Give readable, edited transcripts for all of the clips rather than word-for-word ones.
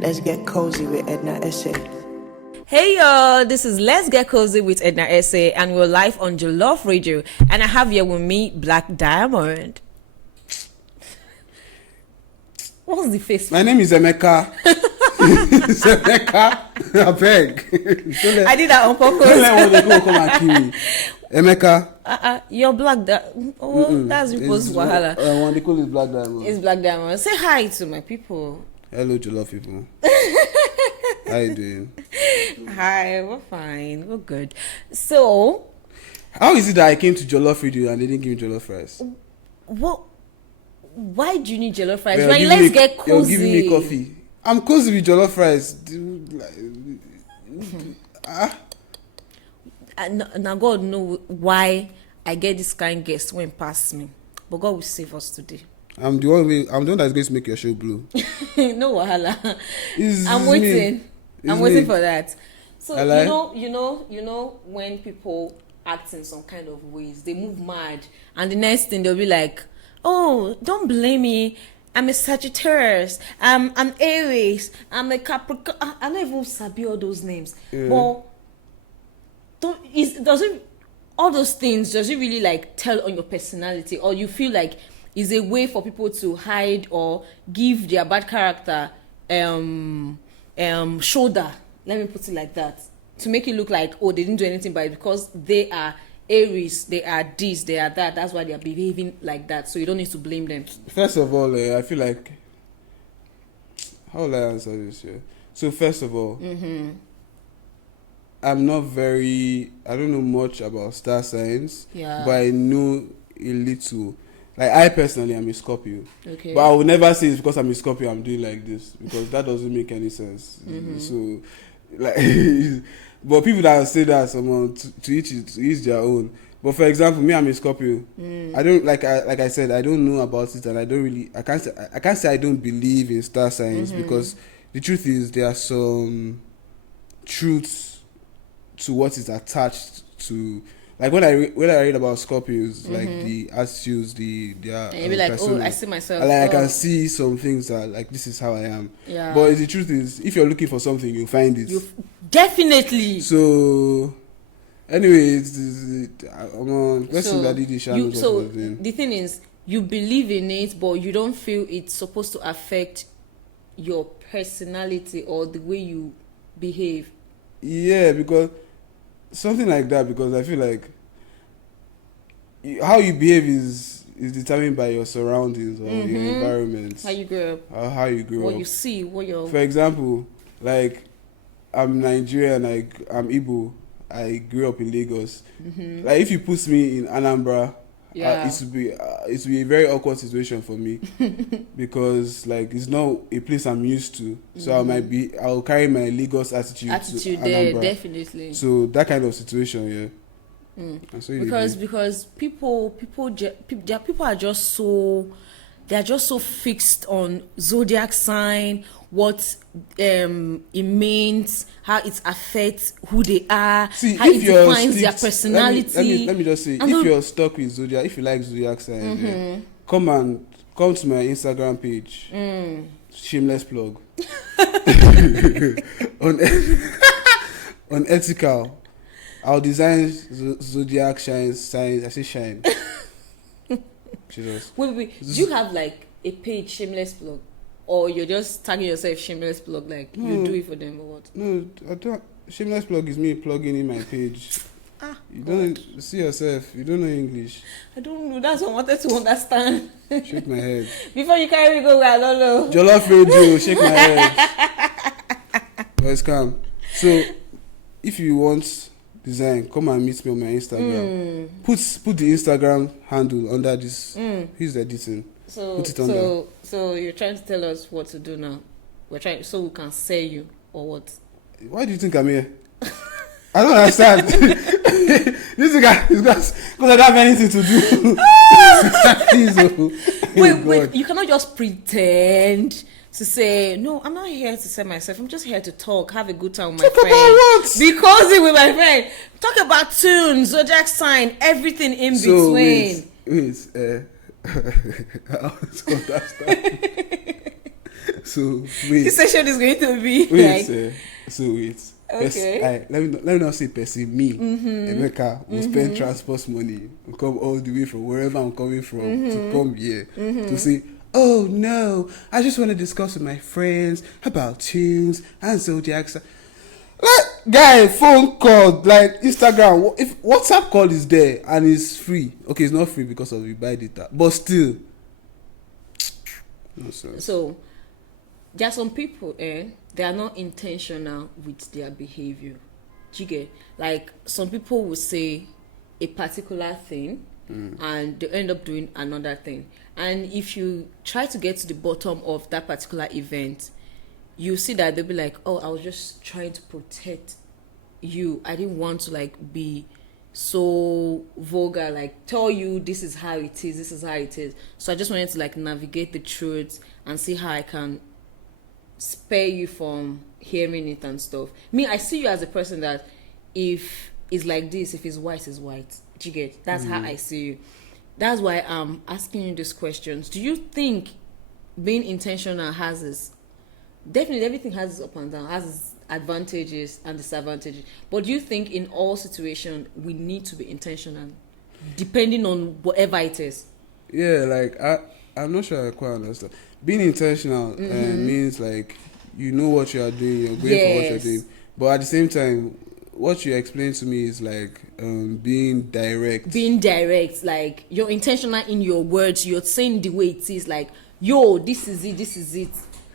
Let's get cozy with Edna Ese. Hey y'all, this is Let's Get Cozy with Edna Ese, and we're live on Jollof Radio, and I have here with me Black Diamond. What's the face? My name is Emeka. It's Emeka. I beg. I did that on purpose. Don't let one go come and kill me. Emeka. You're Black Diamond. That's people's wahala. One they call it Black Diamond. It's Black Diamond. Say hi to my people. Hello, Jollof people. How you doing? Hi, we're fine. We're good. So, how is it that I came to Jollof Radio and they didn't give me jollof rice? what? Why do you need jollof rice? Well, Right, let's get You're cozy. giving me coffee. I'm cozy with jollof rice. Now God know why I get this kind of guest when pass me, but God will save us today. I'm the one that's going to make your show blue. No wahala. It's I'm waiting. It's I'm waiting me. for that. So I you know when people act in some kind of ways, they move mad, and the next thing they'll be like, "Oh, don't blame me. I'm a Sagittarius. I'm Aries. I'm a Capricorn." I don't even sabi all those names. Yeah. But all those things, does it really like tell on your personality, or you feel like is a way for people to hide or give their bad character shoulder, let me put it like that, to make it look like, oh, they didn't do anything, but because they are Aries, they are this, they are that, that's why they are behaving like that, so you don't need to blame them. First of all, I feel like, how will I answer this here? So first of all, I don't know much about star signs, Yeah. but I know a little. Like, I personally am a Scorpio. Okay. But I would never say it's because I'm a Scorpio I'm doing like this, because that doesn't make any sense. So, like, but people that say that, someone to each their own. But for example, me, I'm a Scorpio. I don't like I said, I don't know about it, and I can't say I don't believe in star signs, because the truth is there are some truths to what is attached to. Like when I read about Scorpios, like the attitudes, their And you'll be like, persona, oh, I see myself. I can see some things that, like, this is how I am. Yeah. But the truth is, if you're looking for something, you'll find it. Definitely. So, anyway, I'm a person that did the channel. So the thing is, you believe in it, but you don't feel it's supposed to affect your personality or the way you behave. Yeah, because something like that, because I feel like how you behave is determined by your surroundings or your environment. How you grow up. How you grow up. What you see, what you're... For example, like, I'm Nigerian, I'm Igbo. I grew up in Lagos. Like, if you put me in Anambra, it would be a very awkward situation for me because, like, it's not a place I'm used to. So I'll carry my Lagos attitude to there, Anambra. definitely. So that kind of situation, Because people are just so, they're just so fixed on zodiac sign, what it means, how it affects who they are, See, how it defines their personality. Let me just say, if you're stuck with zodiac, if you like zodiac signs, come to my Instagram page. Shameless plug. on ethical, I'll design zodiac signs. I say shine. Jesus. Wait. Do you have like a page, shameless plug? Or you're just tagging yourself shameless plug, like you do it for them or what? No, I don't. Shameless plug is me plugging in my page. You don't see yourself. You don't know English. I don't know. That's what I wanted to understand. Shake my head. Before you carry me go where I don't know. Jollof Radio, shake my head. Boys, come. So, if you want design, come and meet me on my Instagram. Put the Instagram handle under this. Who's editing? Put it under. So you're trying to tell us what to do now? We're trying so we can sell you or what? Why do you think I'm here? I don't understand. This guy is because I don't have anything to do. Wait, you cannot just pretend to say, no, I'm not here to sell myself. I'm just here to talk, have a good time with my friend. Talk about what? Because with my friend. Talk about tunes, zodiac sign, everything in between. Wait, I always understand. So This session is going to be wait. like. So wait. Okay. Let me not say person. Me, Emeka, will spend transport money, will come all the way from wherever I'm coming from to come here to say, oh no, I just want to discuss with my friends about tunes and Zodiac. Like, guy, phone call, like Instagram. If WhatsApp call is there and it's free, okay, it's not free because of you buy data, but still, no sense. So there are some people, they are not intentional with their behavior. Do you get? Like, some people will say a particular thing and they end up doing another thing. And if you try to get to the bottom of that particular event, you see that they'll be like, oh, I was just trying to protect you. I didn't want to like be so vulgar, like tell you this is how it is, this is how it is. So I just wanted to like navigate the truth and see how I can spare you from hearing it and stuff. Me, I see you as a person that if it's like this, if it's white, do you get? That's how I see you. That's why I'm asking you these questions. Do you think being intentional has this? Definitely, everything has its up and down, has its advantages and disadvantages. But do you think in all situations we need to be intentional, depending on whatever it is? Yeah, like I'm not sure I quite understand. Being intentional means like you know what you are doing, you're going for what you're doing. But at the same time, what you explained to me is like being direct. Being direct, like you're intentional in your words, you're saying the way it is, like, yo, this is it.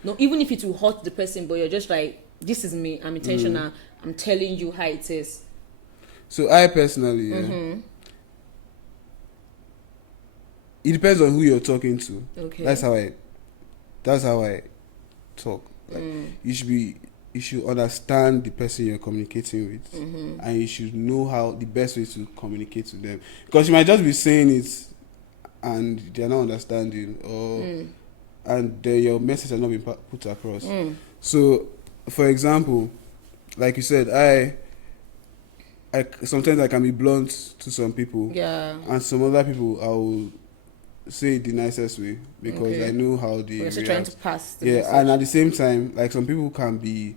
No, even if it will hurt the person, but you're just like, this is me, I'm intentional, I'm telling you how it is. So I personally, it depends on who you're talking to. Okay. That's how I talk. Like, you should understand the person you're communicating with, and you should know how the best way to communicate to them. Because you might just be saying it, and they're not understanding, or and your message has not been put across. So, for example, like you said, I sometimes I can be blunt to some people, and some other people I will say it the nicest way because I know how they react. You're trying to pass the message. message. And at the same time, like some people can be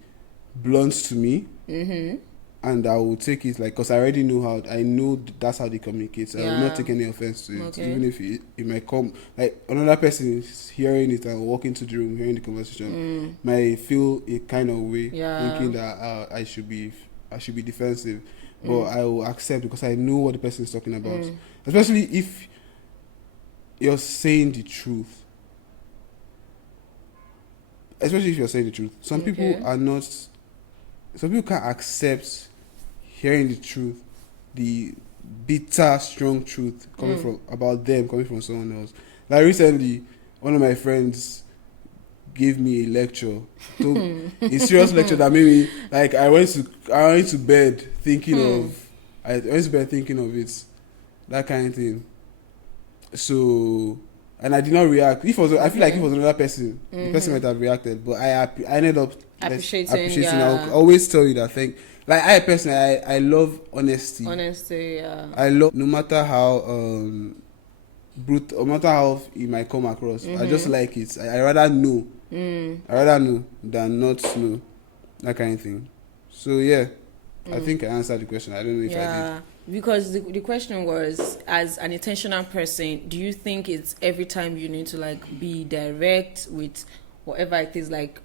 blunt to me, and I will take it like because I already know that's how they communicate. So I will not take any offense to it, even if it might come like another person is hearing it and walking to the room, hearing the conversation, might feel a kind of way, thinking that I should be defensive, but I will accept because I know what the person is talking about, especially if you're saying the truth. Especially if you're saying the truth. Some people can't accept hearing the truth, the bitter, strong truth coming from someone else. Like recently, one of my friends gave me a lecture, a serious lecture that made me like I went to bed thinking of it, that kind of thing. So, and I did not react. I feel like if it was another person, the person might have reacted. But I ended up appreciating. I'll always tell you that I personally, I love honesty. Honesty, I love no matter how no matter how it might come across. I just like it. I rather know. I rather know than not know, that kind of thing. So yeah, I think I answered the question. I don't know if I did. Because the question was, as an intentional person, do you think it's every time you need to like be direct with whatever it is, like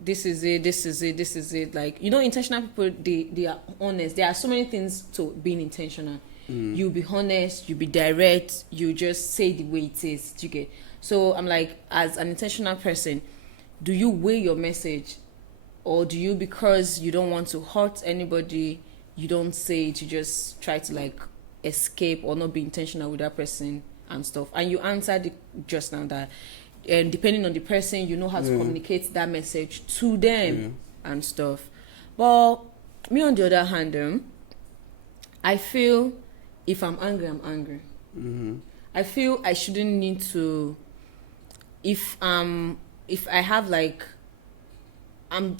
this is it, like, you know, intentional people, they are honest. There are so many things to being intentional. You be honest, you be direct, you just say the way it is. Do you get? So I'm like, as an intentional person, do you weigh your message, or do you, because you don't want to hurt anybody, you don't say it, you just try to like escape or not be intentional with that person and stuff? And you answered just now that and depending on the person, you know how to communicate that message to them and stuff. But me on the other hand, I feel if I'm angry, I'm angry. I feel I shouldn't need to, if I have like I'm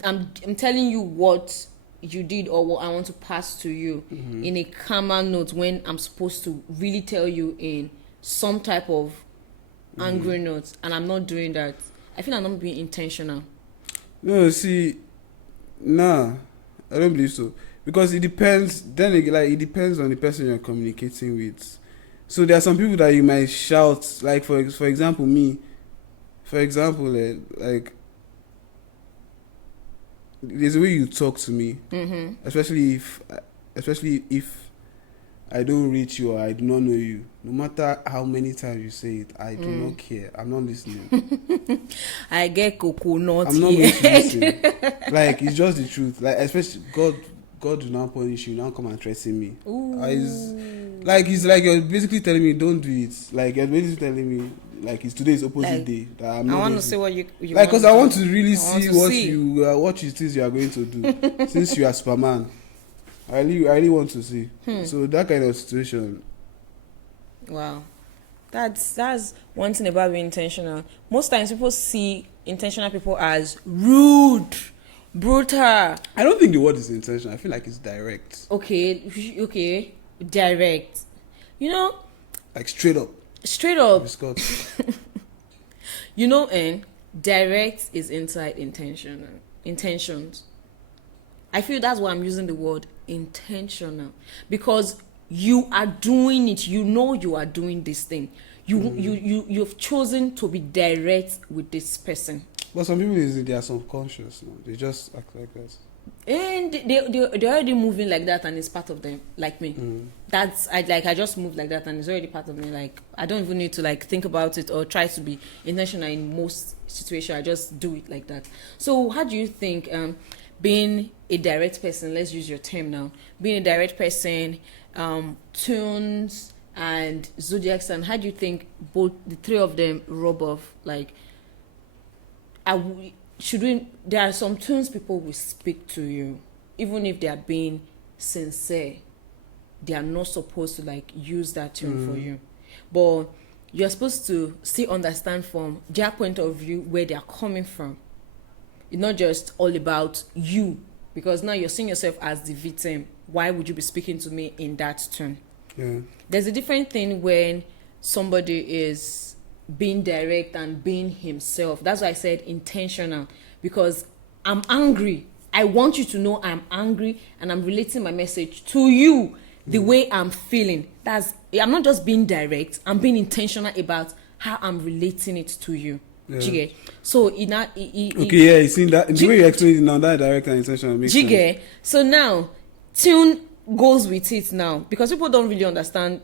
telling you what you did or what I want to pass to you in a calmer note, when I'm supposed to really tell you in some type of angry note, and I'm not doing that. I feel I'm not being intentional. No, see, nah, I don't believe so. Because it depends. Then again, like it depends on the person you're communicating with. So there are some people that you might shout, like for example, me. For example, like there's a way you talk to me, especially if I don't reach you or I do not know you. No matter how many times you say it, I do not care. I'm not listening. I get coconut. I'm not going to listen. Like it's just the truth. Like especially God do not punish you. Now come and threaten me. It's like you're basically telling me don't do it. Like you're basically telling me like it's today's opposite Like, day. That I'm not I want going to see what you like because I want to really I want see to what see. what it is you are going to do. Since you are Superman, I really want to see. So that kind of situation. Wow. That's one thing about being intentional. Most times people see intentional people as rude, brutal. I don't think the word is intentional. I feel like it's direct. Okay, direct. You know, Like straight up. Discuss. You know, and direct is inside intentions. I feel that's why I'm using the word intentional, because you are doing it. You know you are doing this thing. You've chosen to be direct with this person. But some people they are subconscious. No? They just act like that. And they're already moving like that, and it's part of them, like me. I just moved like that, and it's already part of me. Like I don't even need to like think about it or try to be intentional in most situations. I just do it like that. So how do you think being a direct person, let's use your term now, being a direct person, tunes and Zodiac, and how do you think both the three of them rub off? Like there are some tunes people will speak to you, even if they are being sincere. They are not supposed to like use that tune for you, but you're supposed to still understand from their point of view where they are coming from. It's not just all about you, because now you're seeing yourself as the victim. Why would you be speaking to me in that tune? Yeah. There's a different thing when somebody is being direct and being himself. That's why I said intentional, because I'm angry. I want you to know I'm angry, and I'm relating my message to you the way I'm feeling. I'm not just being direct, I'm being intentional about how I'm relating it to you. Yeah. So you see that the way you explain it now, that direct and intentional makes sense. So now tune goes with it now, because people don't really understand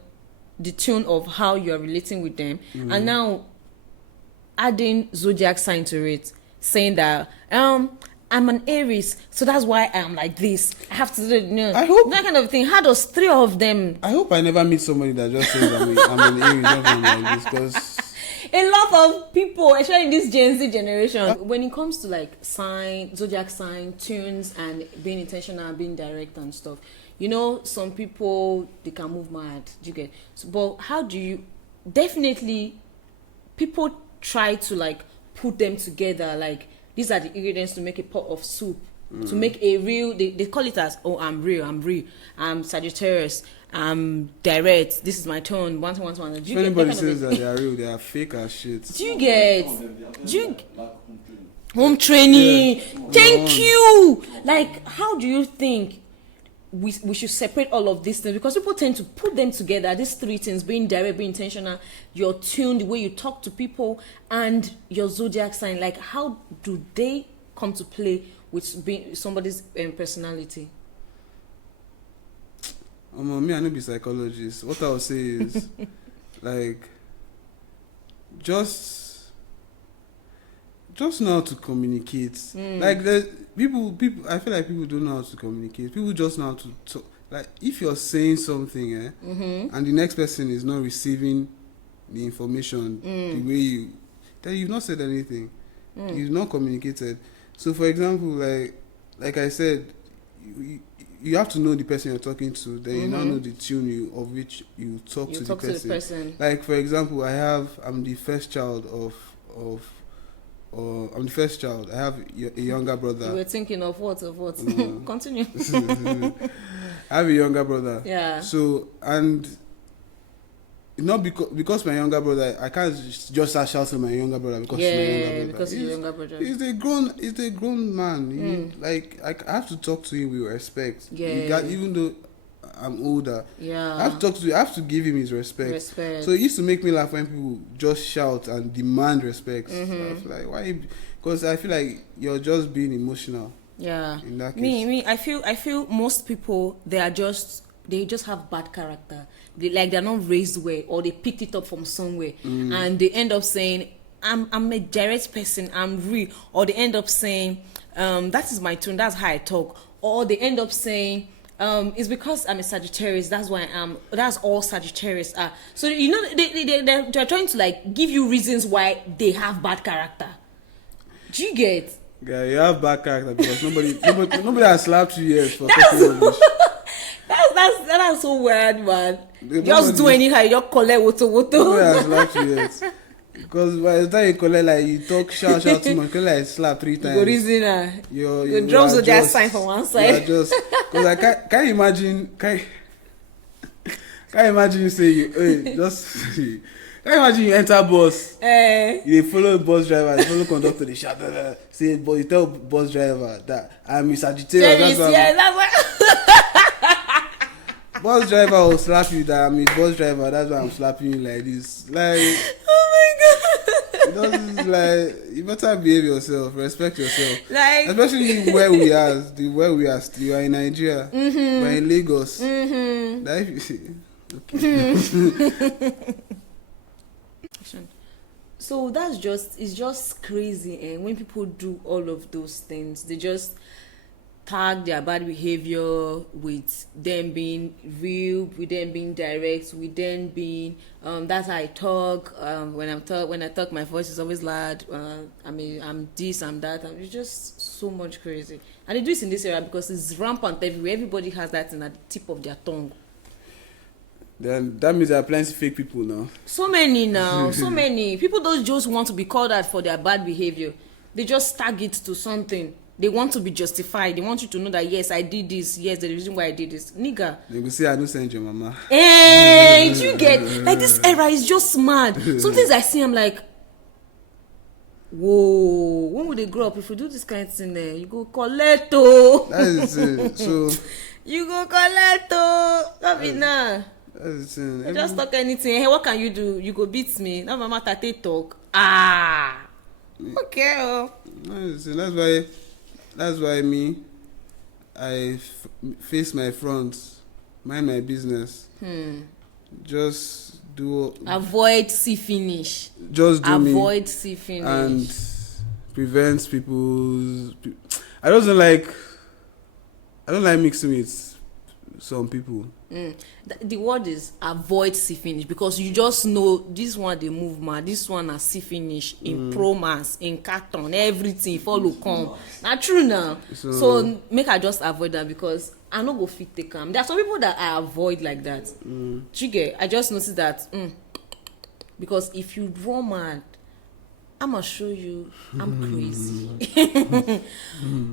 the tune of how you are relating with them, and now adding Zodiac sign to it, saying that I'm an Aries, so that's why I'm like this. I have to do I hope that kind of thing. How does three of them? I hope I never meet somebody that just says I'm an Aries, just like this, because a lot of people, especially in this Gen Z generation, when it comes to like Zodiac sign, tunes, and being intentional and being direct and stuff, you know, some people, they can move mad. Do you get? So, but how do you? Definitely, people try to like put them together. Like these are the ingredients to make a pot of soup. To make a real, they call it as, oh, I'm real, I'm Sagittarius, I'm direct, this is my tone, one. If anybody says that they are real, they are fake as shit. Do you get home training? Yeah. Thank you. Like, how do you think we should separate all of these things? Because people tend to put them together, these three things: being direct, being intentional, your tune, the way you talk to people, and your Zodiac sign. Like, how do they come to play with being somebody's personality? Me, I know be psychologist. What I would say is, like, just know how to communicate. Like, people. I feel like people don't know how to communicate. People just know how to talk. Like, if you're saying something, and the next person is not receiving the information the way then you've not said anything. You've not communicated. So, for example, like I said, you have to know the person you're talking to. Then you now know the tune of which you talk to the person. Like, for example, I'm the first child I'm the first child. I have a younger brother. You were thinking of what? Continue. I have a younger brother. Yeah. So, and not because my younger brother, I can't just start shouting my younger brother because he's my younger brother. Because he's your younger brother. He's a grown man. Like I have to talk to him with respect. Yeah. Even though I'm older. Yeah. I have to give him his respect. So it used to make me laugh when people just shout and demand respect. I feel like why? Because I feel like you're just being emotional. Yeah. In that case. Me. I feel most people they just have bad character. They're not raised well, or they picked it up from somewhere, and they end up saying, "I'm a direct person. I'm real," or they end up saying, "That is my tone. That's how I talk," or they end up saying, "It's because I'm a Sagittarius. That's why I am. That's all Sagittarius are." So they're trying to like give you reasons why they have bad character. Do you get? Yeah, you have bad character because nobody has slapped you yet for talking rubbish. That's so weird, man. Just do anyhow, you just collect woto. Nobody has slapped you yet. Because by the time you collect, like, you talk, shout too much, you like slap 3 times. Good reason, your drums will just sign from one side. Because I can't imagine you say can't imagine you enter bus. You follow bus driver, you follow conductor, they shout, say, but you tell bus driver that I'm a Sagittarius. That's why. Bus driver will slap you that I'm a bus driver, that's why I'm slapping you like this. Like, oh my god. It's like, you better behave yourself, respect yourself. Like, especially where we are still. You are in Nigeria, we're in Lagos. Okay. So it's just crazy, and when people do all of those things, they just tag their bad behavior with them being real, with them being direct, with them being that's how I talk. When I talk, my voice is always loud. I'm this, I'm that. It's just so much crazy, and they do this in this area because it's rampant everywhere. Everybody has that in the tip of their tongue. Then that means there are plenty of fake people now. So many people don't just want to be called out for their bad behavior. They just tag it to something. They want to be justified. They want you to know that yes, I did this. Yes, the reason why I did this. Nigga. They will say I don't send your mama. Hey, you get like this era is just mad. Sometimes I see I'm like, whoa, when will they grow up? If we do this kind of thing there, you go collect. That is it. So you go collect. Not be now. You just talk anything. Hey, what can you do? You go beat me. Now mama tate talk. Okay. That's why me, I face my front, mind my business. Just do. Avoid see finish. Just do Avoid see finish. And prevents people's. I don't like mixing with some people. The word is avoid see finish because you just know this one they move mad, this one a see finish in promas, in carton, everything follow come. Not true now. So make I just avoid that because I no go fit take them. There are some people that I avoid like that. Chige, I just noticed that because if you draw mad, I'ma show you I'm crazy.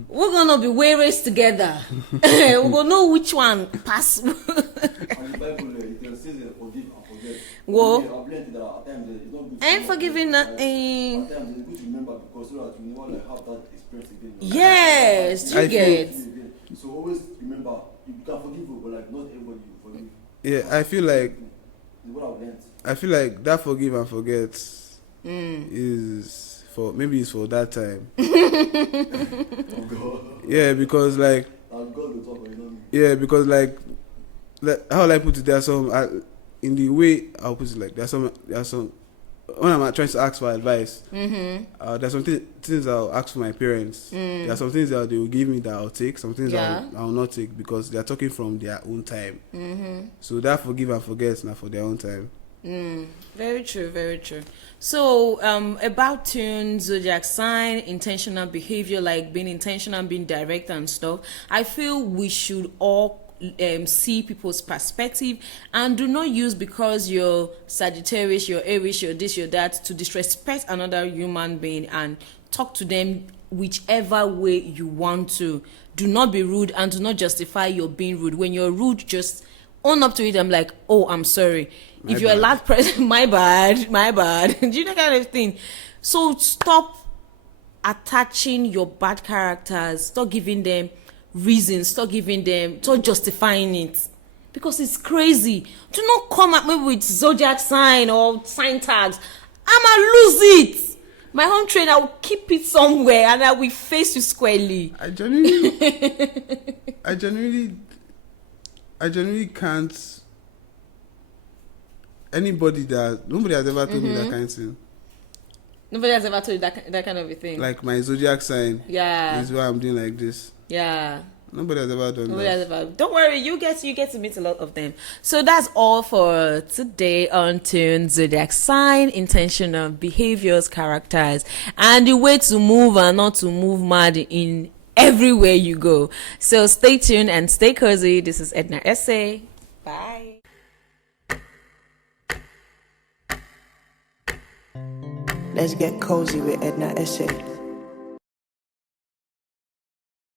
We're gonna be way race together. We're gonna know which one pass. Whoa. I ain't forgiving nothing. Yes, you get. So always remember, you can forgive, but like not everybody you forgive. Yeah, I feel like that forgive and forget is for maybe it's for that time. Yeah, because like how will I put it? There are some in the way I'll put it like there are some when I'm trying to ask for advice. There's some things I'll ask for my parents. There are some things that they will give me that I'll take. Some things I'll not take because they are talking from their own time. So that forgive and forget is not for their own time. Very true, very true. So about tune, zodiac sign, intentional behavior, like being intentional, being direct and stuff, I feel we should all see people's perspective and do not use because you're Sagittarius, you're Aries, you're this, you're that to disrespect another human being and talk to them whichever way you want to. Do not be rude and do not justify your being rude. When you're rude, just own up to it. I'm like, oh, I'm sorry. If you're a loud person, my bad. Do you know that kind of thing? So stop attaching your bad characters. Stop giving them reasons. Stop justifying it. Because it's crazy. Do not come at me with zodiac sign or sign tags. I'ma lose it. My home train, I will keep it somewhere and I will face you squarely. I genuinely can't. Nobody has ever told me that kind of thing. Nobody has ever told you that kind of a thing. Like my zodiac sign. Yeah. Is why I'm doing like this. Yeah. Nobody has ever done that. Don't worry, you get to meet a lot of them. So that's all for today on Tune Zodiac Sign, intentional behaviors, characters, and the way to move and not to move mad in everywhere you go. So stay tuned and stay cozy. This is Edna Ese. Bye. Let's get cozy with Edna Ese.